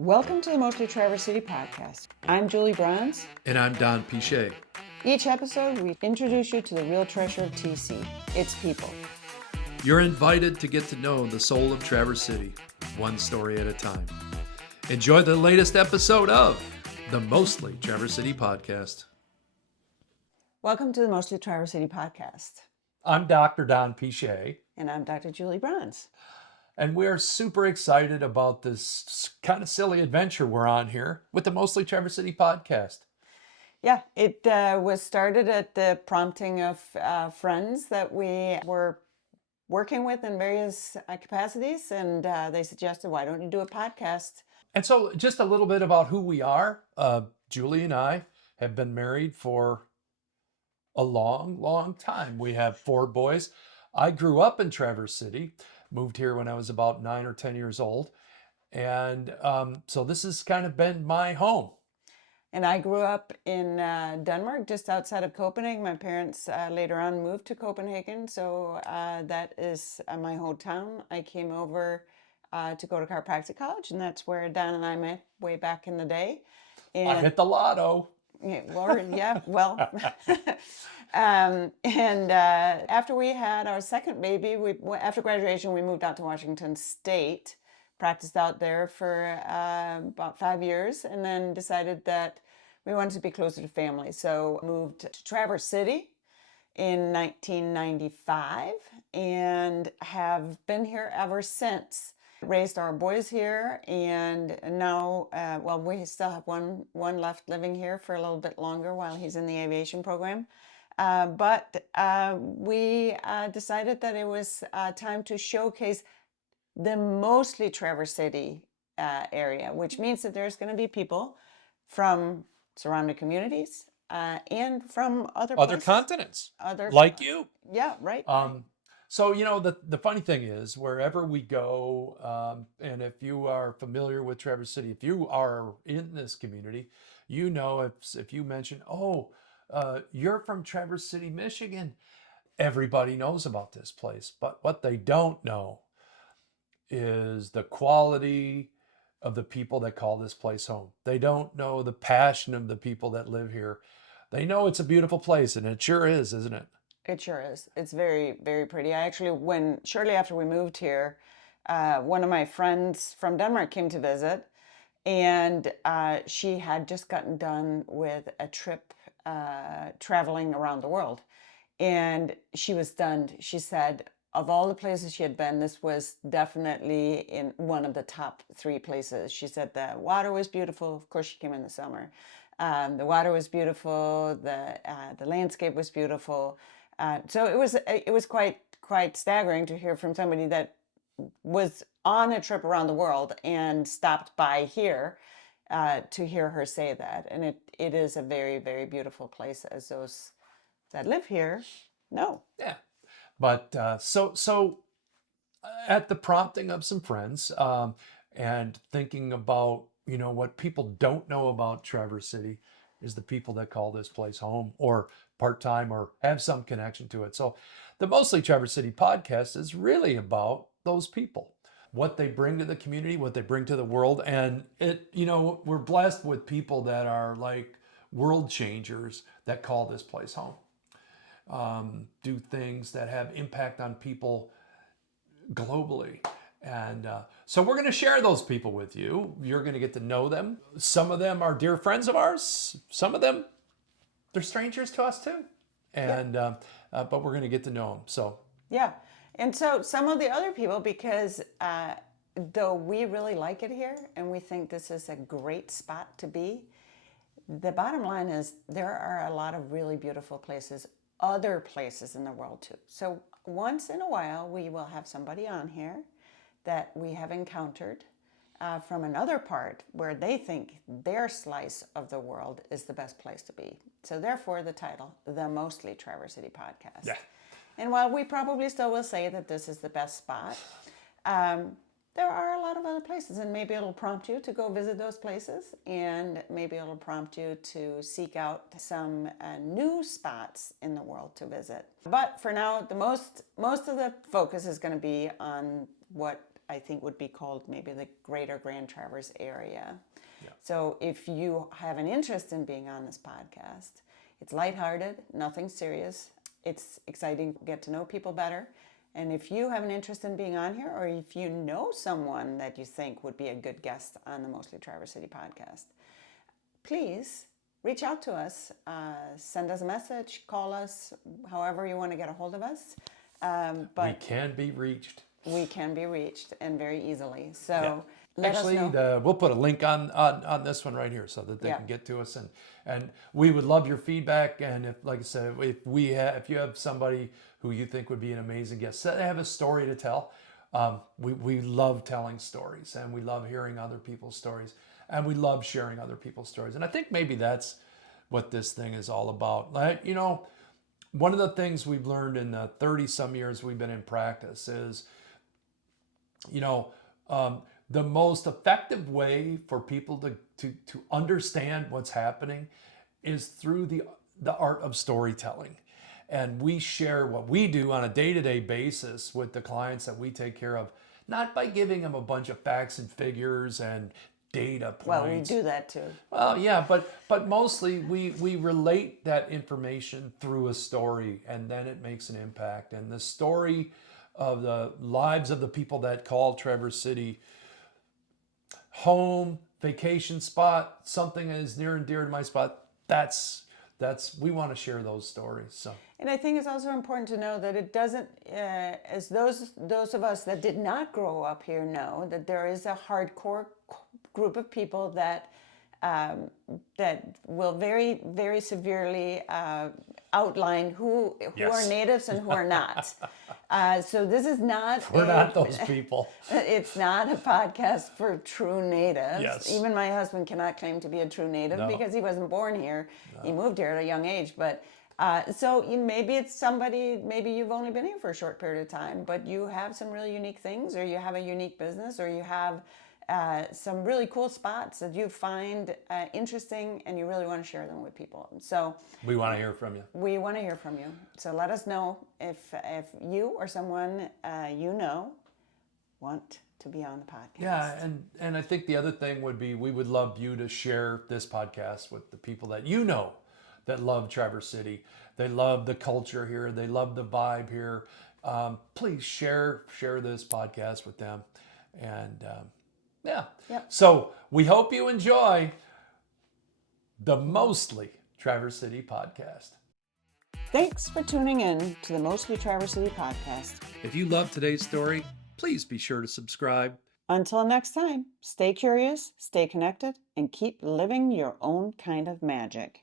Welcome to the Mostly Traverse City podcast. I'm Julie Brons. And I'm Don Piche. Each episode, we introduce you to the real treasure of TC, its people. You're invited to get to know the soul of Traverse City, one story at a time. Enjoy the latest episode of the Mostly Traverse City podcast. Welcome to the Mostly Traverse City podcast. I'm Dr. Don Piche. And I'm Dr. Julie Brons. And we're super excited about this kind of silly adventure we're on here with the Mostly Traverse City podcast. Yeah, it was started at the prompting of friends that we were working with in various capacities, and they suggested, why don't you do a podcast? And so just a little bit about who we are. Julie and I have been married for a long time. We have 4 boys. I grew up in Traverse City, moved here when I was about 9 or 10 years old. And so this has kind of been my home. And I grew up in Denmark, just outside of Copenhagen. My parents later on moved to Copenhagen, so that is my hometown. I came over to go to chiropractic college, and that's where Don and I met way back in the day. And I hit the lotto. After we had our second baby, after graduation, we moved out to Washington State. Practiced out there for about 5 years, and then decided that we wanted to be closer to family. So moved to Traverse City in 1995 and have been here ever since. Raised our boys here, and now, we still have one left living here for a little bit longer while he's in the aviation program. But we decided that it was time to showcase the mostly Traverse City area, which means that there's going to be people from surrounding communities and from other continents, like you. Yeah, right. So, the funny thing is, wherever we go, and if you are familiar with Traverse City, if you are in this community, if you mention, you're from Traverse City, Michigan, everybody knows about this place. But what they don't know is the quality of the people that call this place home. They don't know the passion of the people that live here. They know it's a beautiful place, and it sure is, isn't it? It sure is. It's very, very pretty. I actually, shortly after we moved here, one of my friends from Denmark came to visit, and she had just gotten done with a trip traveling around the world. And she was stunned. She said, of all the places she had been, this was definitely in one of the top 3 places. She said the water was beautiful. Of course, she came in the summer. The water was beautiful. The landscape was beautiful. So it was quite staggering to hear from somebody that was on a trip around the world and stopped by here to hear her say that. And it is a very, very beautiful place, as those that live here know. Yeah. But so at the prompting of some friends and thinking about, what people don't know about Traverse City is the people that call this place home or part-time or have some connection to it. So the Mostly Traverse City podcast is really about those people, what they bring to the community, what they bring to the world. And we're blessed with people that are like world changers that call this place home. Do things that have impact on people globally. And so we're going to share those people with you. You're going to get to know them. Some of them are dear friends of ours. Some of them, they're strangers to us too. And but we're going to get to know them. So yeah. And so some of the other people, because though we really like it here and we think this is a great spot to be, the bottom line is there are a lot of really beautiful places, other places in the world too. So once in a while, we will have somebody on here that we have encountered from another part where they think their slice of the world is the best place to be. So therefore the title, the Mostly Traverse City podcast. yeah. And while we probably still will say that this is the best spot, there are a lot of other places, and maybe it'll prompt you to go visit those places, and maybe it'll prompt you to seek out some new spots in the world to visit. But for now, the most of the focus is going to be on what I think would be called maybe the Greater Grand Traverse area. Yeah. So if you have an interest in being on this podcast, it's lighthearted, nothing serious. It's exciting to get to know people better. And if you have an interest in being on here, or if you know someone that you think would be a good guest on the Mostly Traverse City podcast, please reach out to us, send us a message, call us, however you want to get a hold of us. We can be reached. We can be reached, and very easily. So Yeah. let Actually, us know. we'll put a link on this one right here so that they Yeah. can get to us, and we would love your feedback. And if, like I said, if you have somebody who you think would be an amazing guest, they have a story to tell. We love telling stories, and we love hearing other people's stories, and we love sharing other people's stories. And I think maybe that's what this thing is all about. Like, one of the things we've learned in the 30 some years we've been in practice is, the most effective way for people to understand what's happening is through the art of storytelling. And we share what we do on a day-to-day basis with the clients that we take care of, not by giving them a bunch of facts and figures and data points. Well, we do that too. Well, yeah, but mostly we relate that information through a story, and then it makes an impact. And the story of the lives of the people that call Traverse City home, vacation spot, something that is near and dear to my spot, that's we want to share those stories. So. And I think it's also important to know that it doesn't, as those of us that did not grow up here know, that there is a hardcore group of people that will very, very severely outline who Yes. are natives and who are not. So this is not. We're not those people. It's not a podcast for true natives. Yes. Even my husband cannot claim to be a true native because he wasn't born here. No. He moved here at a young age. But so maybe it's somebody, maybe you've only been here for a short period of time, but you have some really unique things, or you have a unique business, or you have some really cool spots that you find interesting, and you really want to share them with people. So we want to hear from you. We want to hear from you. So let us know if you or someone want to be on the podcast. Yeah, and I think the other thing would be, we would love you to share this podcast with the people that that love Traverse City. They love the culture here. They love the vibe here. Please share this podcast with them. And yeah. Yep. So we hope you enjoy the Mostly Traverse City podcast. Thanks for tuning in to the Mostly Traverse City podcast. If you love today's story, please be sure to subscribe. Until next time, stay curious, stay connected, and keep living your own kind of magic.